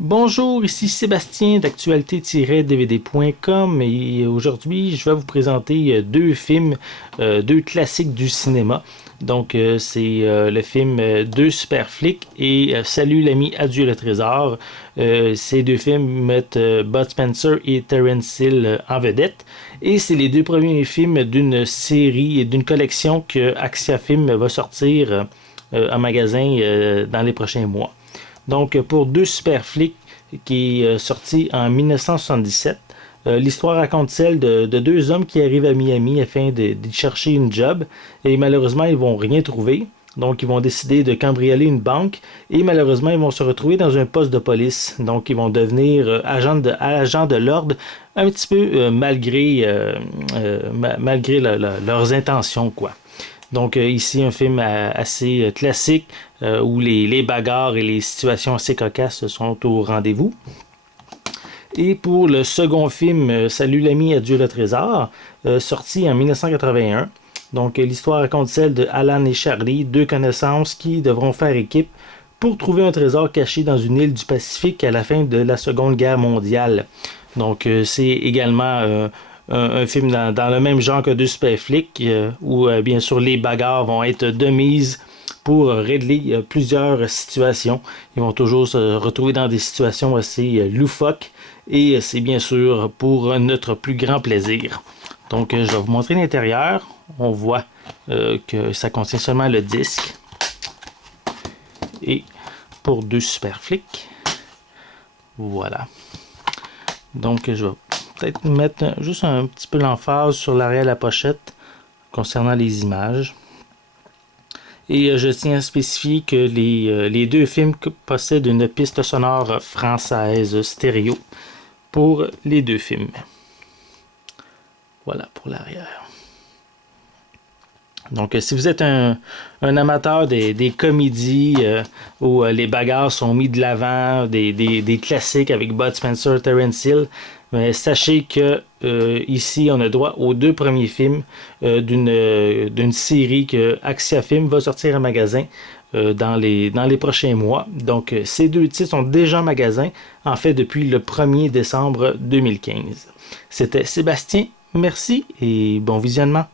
Bonjour, ici Sébastien d'actualité-dvd.com et aujourd'hui je vais vous présenter deux films, deux classiques du cinéma. Donc c'est le film Deux super flics et Salut l'ami, adieu le trésor. Ces deux films mettent Bud Spencer et Terence Hill en vedette et c'est les deux premiers films d'une série et d'une collection que Axia Film va sortir en magasin dans les prochains mois. Donc, pour Deux super flics, qui est sorti en 1977, l'histoire raconte celle de deux hommes qui arrivent à Miami afin d'y chercher une job et malheureusement, ils vont rien trouver. Donc, ils vont décider de cambrioler une banque et malheureusement, ils vont se retrouver dans un poste de police. Donc, ils vont devenir agents de l'ordre un petit peu malgré leurs intentions, quoi. Donc ici, un film assez classique où les bagarres et les situations assez cocasses sont au rendez-vous. Et pour le second film, Salut l'ami, adieu le trésor, sorti en 1981. Donc l'histoire raconte celle de Alan et Charlie, deux connaissances qui devront faire équipe pour trouver un trésor caché dans une île du Pacifique à la fin de la Seconde Guerre mondiale. Donc c'est également un film dans le même genre que Deux super flics, où bien sûr les bagarres vont être de mise pour régler plusieurs situations. Ils vont toujours se retrouver dans des situations assez loufoques et c'est bien sûr pour notre plus grand plaisir. Donc je vais vous montrer l'intérieur. On voit que ça contient seulement le disque. Et pour Deux super flics, voilà. Donc je vais peut-être mettre juste un petit peu l'emphase sur l'arrière de la pochette concernant les images. Et je tiens à spécifier que les deux films possèdent une piste sonore française stéréo pour les deux films. Voilà pour l'arrière. Donc, si vous êtes un amateur des comédies où les bagarres sont mis de l'avant, des classiques avec Bud Spencer, Terence Hill, mais sachez que ici, on a droit aux deux premiers films d'une série que Axia Film va sortir en magasin dans les prochains mois. Donc, ces deux titres sont déjà en magasin, en fait, depuis le 1er décembre 2015. C'était Sébastien, merci et bon visionnement.